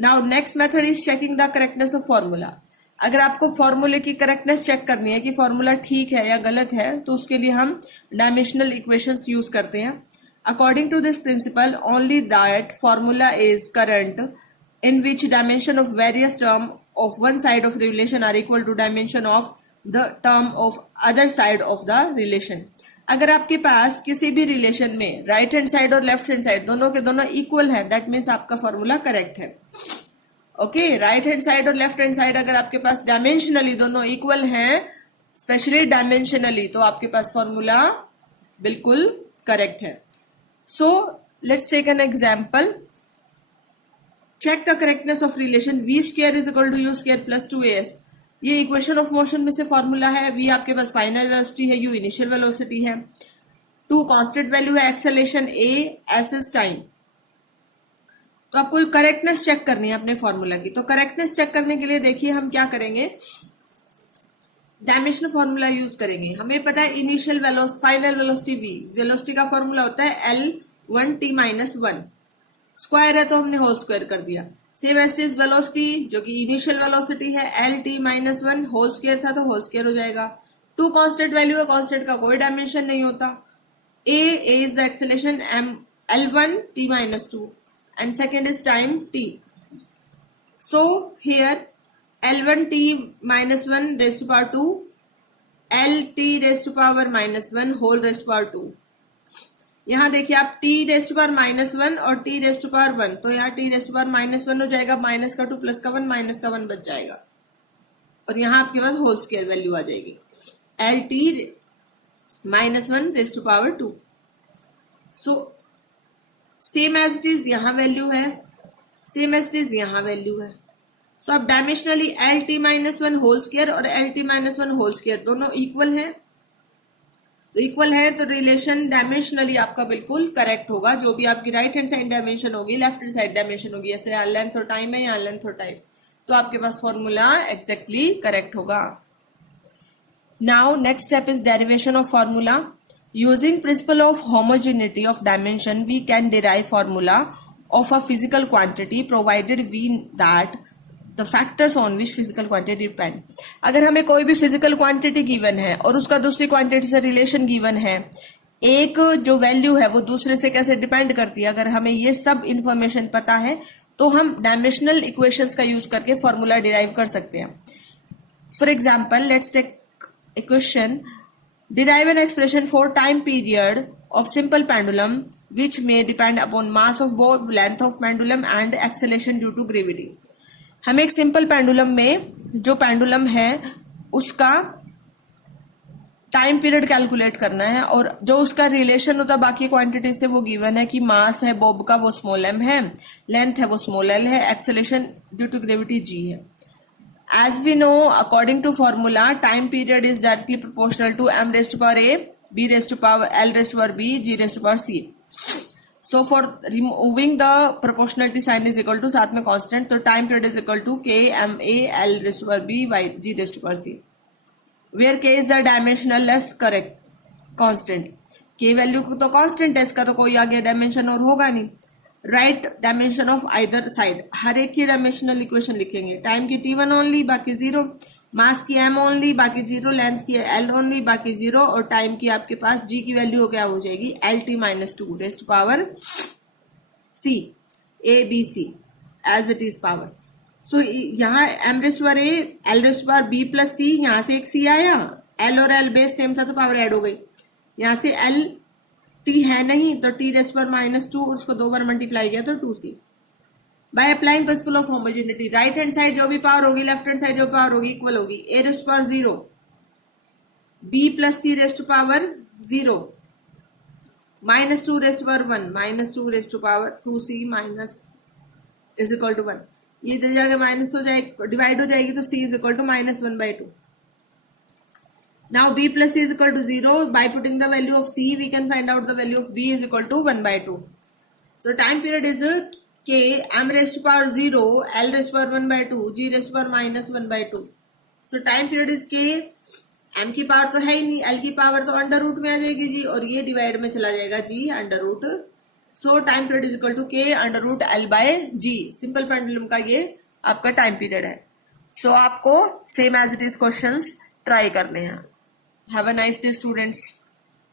Now next method is checking the correctness of formula. अगर आपको फॉर्मूले की करेक्टनेस चेक करनी है कि फॉर्मूला ठीक है या गलत है, तो उसके लिए हम डायमेंशनल इक्वेशंस यूज करते हैं। According to this principle, only that formula is correct in which dimension of various term of one side of relation are equal to dimension of the term of other side of the relation। अगर आपके पास किसी भी relation में right hand side और left hand side दोनों के दोनों equal है, दैट मीन्स आपका फॉर्मूला करेक्ट है। ओके, राइट हैंड साइड और लेफ्ट हैंड साइड अगर आपके पास डायमेंशनली दोनों इक्वल हैं, स्पेशली डायमेंशनली, तो आपके पास फॉर्मूला बिल्कुल करेक्ट है। So let's take an example. Check the correctness of relation v square is equal to u square plus 2as। ये इक्वेशन ऑफ मोशन में से फॉर्मूला है। v आपके पास फाइनल वेलोसिटी है, u इनिशियल वेलोसिटी है, 2 constant value है, acceleration a, s is time. तो आपको करेक्टनेस चेक करनी है अपने फॉर्मूला की। तो करेक्टनेस चेक करने के लिए देखिए हम क्या करेंगे, डायमेंशनल फॉर्मूला यूज करेंगे। हमें पता है initial velocity, final velocity v, velocity का फॉर्मूला होता है L1t-1, स्क्वायर है तो हमने होल स्क्वायर कर दिया। सेम एज इज वेलोसिटी जो कि इनिशियल वेलोसिटी है Lt-1, होल स्क्वायर था तो होल स्क्वायर हो जाएगा। 2 कांस्टेंट वैल्यू है, कांस्टेंट का कोई डायमेंशन नहीं होता। a is the acceleration L1t-2 and second is time t. So here L1t-1 raised to power 2, Lt raised to power -1 whole raised to power 2। यहाँ देखिए आप t रेस्ट टू पावर -1 और t rest to power 1, तो यहाँ t rest to power -1 हो जाएगा, minus का 2 plus का 1 माइनस का 1 बच जाएगा, और यहाँ आपके पास होल स्क्वायर वैल्यू आ जाएगी Lt-1 raised to power 2। So same as it is यहाँ वैल्यू है, सेम एज इट इज यहाँ वैल्यू है। सो अब डायमेंशनली Lt-1 होल स्क्वायर और Lt-1 होल स्क्वायर दोनों इक्वल है, तो इक्वल है तो रिलेशन डायमेंशनली आपका बिल्कुल करेक्ट होगा। जो भी आपकी राइट हैंड साइड डायमेंशन होगी, लेफ्ट हैंड साइड डायमेंशन होगी, जैसे यहाँ लेंथ और टाइम है, यहाँ लेंथ और टाइम, तो आपके पास फॉर्मूला एग्जैक्टली करेक्ट होगा। Now next step is derivation of formula. Using principle of homogeneity of dimension we can derive formula of a physical quantity provided we that the factors on which physical quantity depend. अगर हमें कोई भी physical quantity given है और उसका दूसरी quantity से relation given है, एक जो वैल्यू है वो दूसरे से कैसे डिपेंड करती है, अगर हमें ये सब इंफॉर्मेशन पता है तो हम डायमेंशनल इक्वेशंस का यूज करके फॉर्मूला डिराइव कर सकते हैं। For example let's take a question, derive an expression for time period of simple pendulum which may depend upon mass of both, length of pendulum and acceleration due to gravity। हमें एक simple pendulum में जो pendulum है उसका time period calculate करना है, और जो उसका रिलेशन होता है बाकी क्वांटिटी से वो गिवन है कि मास है बॉब का वो स्मॉल m है, लेंथ है वो स्मॉल l है, acceleration due to gravity g है। As we know, according to formula, time period is directly proportional to m raised to power a, b raised to power l raised to power b, g raised to power c। So for removing the proportionality sign is equal to साथ में constant, तो time period is equal to k m a l raised to power b y g raised to power c, where k is the dimensionless correct constant। k value तो constant है, इसका तो कोई आगे dimension और होगा नहीं। Right dimension of either side, हर एक की डायमेंशनल इक्वेशन लिखेंगे। टाइम की t1 ओनली बाकी 0, मास की m ओनली बाकी 0, लेंथ की l ओनली बाकी 0, और टाइम की आपके पास g की वैल्यू क्या हो जाएगी Lt-2 raised to power c a b c as it is power. So यहाँ m raised to power a, l raised to power b plus c, यहाँ से एक c आया, l और l बेस सेम था तो पावर ऐड हो गई, यहाँ से l t है नहीं तो t रेस्ट पर -2, उसको 2 बार मल्टीप्लाई किया तो 2c। By applying principle of homogeneity, right hand side जो भी पावर होगी लेफ्ट हैंड साइड जो पावर होगी इक्वल होगी। a raised power 0, b plus c raised power 0, -2 raised power 1, -2 raised power 2c minus is equal to 1। ये इधर जाके minus हो जाएगी, डिवाइड हो जाएगी तो c is equal to -1/2। Now b plus c is equal to 0. By putting the value of c, we can find out the value of b is equal to 1/2. So time period is k m raised to power 0, l raised to power 1/2, g raised to power -1/2. So time period is k, m की power तो है ही नहीं, l की power तो under root में आ जाएगी g, और ये डिवाइड में चला जाएगा g under root so time period is equal to के under root L by g. Simple pendulum का ये आपका टाइम पीरियड है। सो आपको same as it is questions try करने हैं। Have a nice day students.